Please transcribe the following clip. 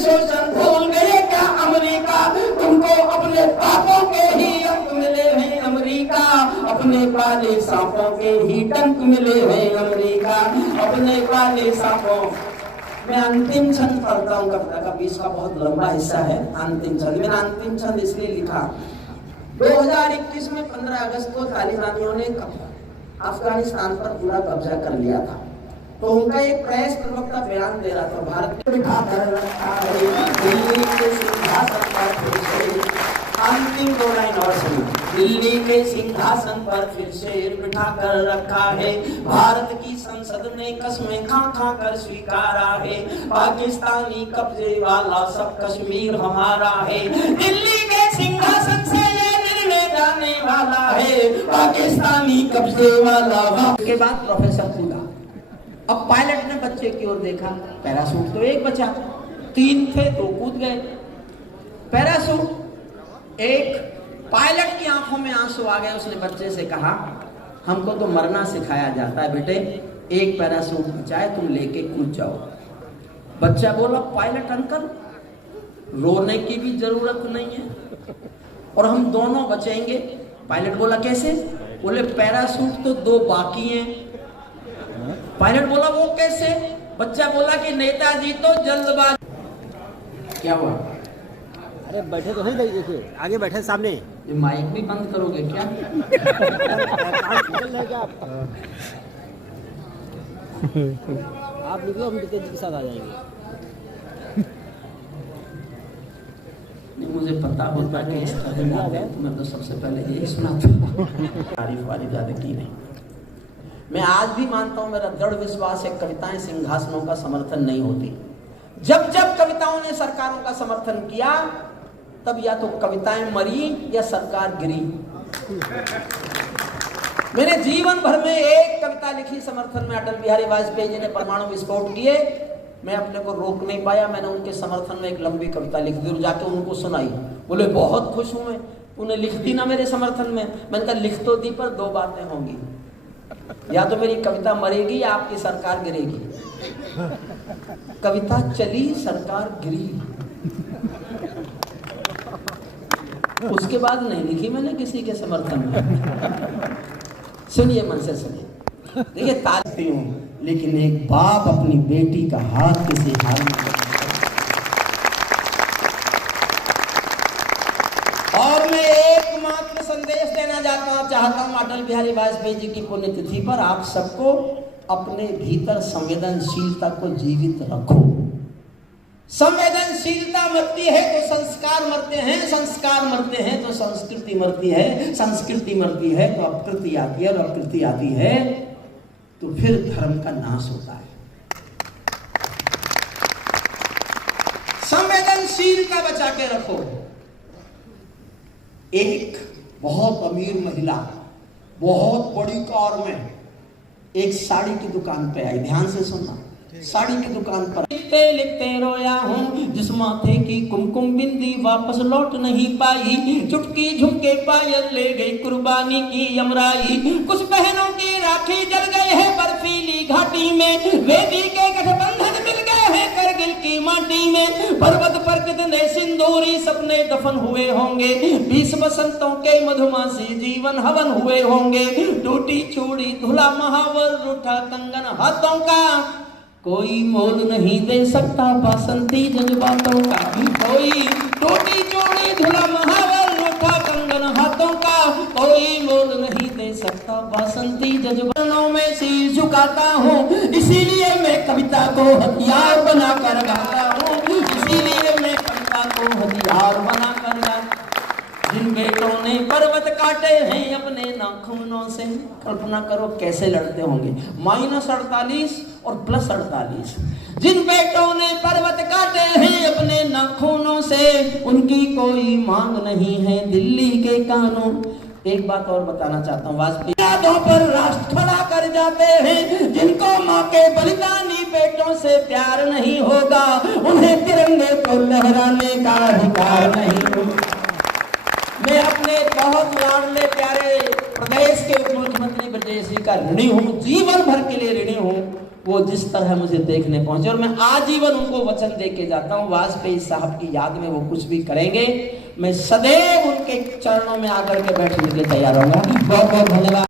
शोषण भूल गए क्या अमेरिका? तुमको अपने पापों के ही अंक मिले हैं अमेरिका, अपने पाले सांपों के ही डंक मिले हैं अमेरिका, अपने पाले सांपों। मैं अंतिम छंद पढ़ता हूँ कविता का, बीच का बहुत लंबा हिस्सा है। अंतिम छंद, मैंने अंतिम छंद इसलिए लिखा, 2021 में 15 अगस्त को तालिबानियों ने अफगानिस्तान पर पूरा कब्जा कर लिया था। तो उनका एक प्रेस प्रवक्ता बयान दे रहा था, भारत ने बिठा कर रखा है दिल्ली के सिंहासन पर फिर से। अंतिम 2 लाइन और सुनो, दिल्ली के सिंहासन पर फिर से बिठा कर रखा है, भारत की संसद ने कस्में खा खा कर स्वीकारा है, पाकिस्तानी कब्जे वाला सब कश्मीर हमारा है, दिल्ली के सिंहासन से जाने वाला है, पाकिस्तानी कब्जे वाला। उसके बाद प्रोफेसर कूदा। अब पायलट ने बच्चे की ओर देखा, पैराशूट तो एक बचा, 3 थे 2 कूद गए। पैराशूट, एक पायलट की आंखों में आंसू आ गए। उसने बच्चे से कहा, हमको तो मरना सिखाया जाता है बेटे, एक पैराशूट बचाए, तुम लेके कूद जाओ। बच्चा बोला, पायलट अंकल रोने की भी जरूरत नहीं है और हम दोनों बचेंगे। पायलट बोला, कैसे? बोले, पैराशूट तो 2 बाकी हैं। पायलट बोला, वो कैसे? बच्चा बोला कि नेताजी तो जल्दबाज। क्या हुआ? अरे बैठे तो नहीं, देखिए आगे बैठे सामने। ये माइक भी बंद करोगे क्या? आप निकलो, हम तेजी के साथ आ जाएंगे। मुझे पता होता कि इस तरह गाते तो मैं तो सबसे पहले यही सुनाता। तारीफ वारी ज्यादा की नहीं। मैं आज भी मानता हूं, मेरा दृढ़ विश्वास है, कविताएं सिंहासनों का समर्थन नहीं होती। जब जब कविताओं ने सरकारों का समर्थन किया, तब या तो कविताएं मरी या सरकार गिरी। मैंने जीवन भर में एक कविता लिखी समर्थन में, अटल बिहारी वाजपेयी जी ने परमाणु विस्फोट किए, मैं अपने को रोक नहीं पाया, मैंने उनके समर्थन में एक लंबी कविता लिख दी और जाके उनको सुनाई। बोले, बहुत खुश हूं मैं, तूने लिख दी ना मेरे समर्थन में। मैंने कहा, लिख तो दी, पर 2 बातें होंगी, या तो मेरी कविता मरेगी या आपकी सरकार गिरेगी। कविता चली, सरकार गिरी। उसके बाद नहीं लिखी मैंने किसी के समर्थन में। सुनिए, मन से सुनिए। देखिए, ताकती हूं, लेकिन एक बाप अपनी बेटी का हाथ किसी हाल में। और मैं एकमात्र संदेश देना चाहता हूं अटल बिहारी वाजपेयी जी की पुण्यतिथि पर, आप सबको अपने भीतर संवेदनशीलता को जीवित रखो। संवेदनशीलता मरती है तो संस्कार मरते हैं, संस्कार मरते हैं तो संस्कृति मरती है, संस्कृति मरती है तो अपकृति आती है, और अपकृति आती है तो फिर धर्म का नाश होता है। संवेदनशीलता बचा के रखो। एक बहुत अमीर महिला बहुत बड़ी कार में एक साड़ी की दुकान पे आई, ध्यान से सुनना। साड़ी की दुकान पर लिखते लिखते रोया हूँ, जिस माथे की कुमकुम बिंदी वापस लौट नहीं पाई, चुटकी झुमके पायल ले गई कुर्बानी की यमराई, कुछ बहनों की राखी जल गए हैं बर्फीली घाटी में, वेदी के गठबंधन मिल गए हैं करगिल की माटी में, पर्वत पर कितने सिंदूरी सपने दफन हुए होंगे, 20 बसंतों के मधुमासी जीवन हवन हुए होंगे, टूटी चूड़ी धुला महावर रूठा कंगन हाथों का, कोई मोल नहीं दे सकता बसंती जज्बातों का, कोई टूटी चूड़ी धुला महावर रूठा कंगन हाथों का, कोई मोल नहीं दे सकता बसंती जज्बातों में सिर झुकाता हूँ, इसीलिए मैं कविता को हथियार बना कर गाता हूँ, इसीलिए मैं कविता को हथियार बना कर गाता। जिन बेटों ने पर्वत काटे हैं अपने नाखूनों से, कल्पना करो कैसे लड़ते होंगे, -48 और +48। जिन बेटों ने पर्वत काटे हैं अपने नाखूनों से, उनकी कोई मांग नहीं है दिल्ली के कानून। एक बात और बताना चाहता हूँ, वाजपेयी यादों पर राष्ट्र खड़ा कर जाते हैं, जिनको माँ के बलिदानी बेटों से प्यार नहीं होगा, उन्हें तिरंगे को लहराने का अधिकार नहीं होगा। मैं अपने बहुत लाडले प्यारे प्रदेश के उप मुख्यमंत्री ब्रजेश जी का ऋणी हूँ, जीवन भर के लिए ऋणी हूँ। वो जिस तरह मुझे देखने पहुंचे, और मैं आजीवन उनको वचन दे के जाता हूं, वाजपेयी साहब की याद में वो कुछ भी करेंगे, मैं सदैव उनके चरणों में आकर के बैठने के लिए तैयार रहूंगा। बहुत बहुत धन्यवाद।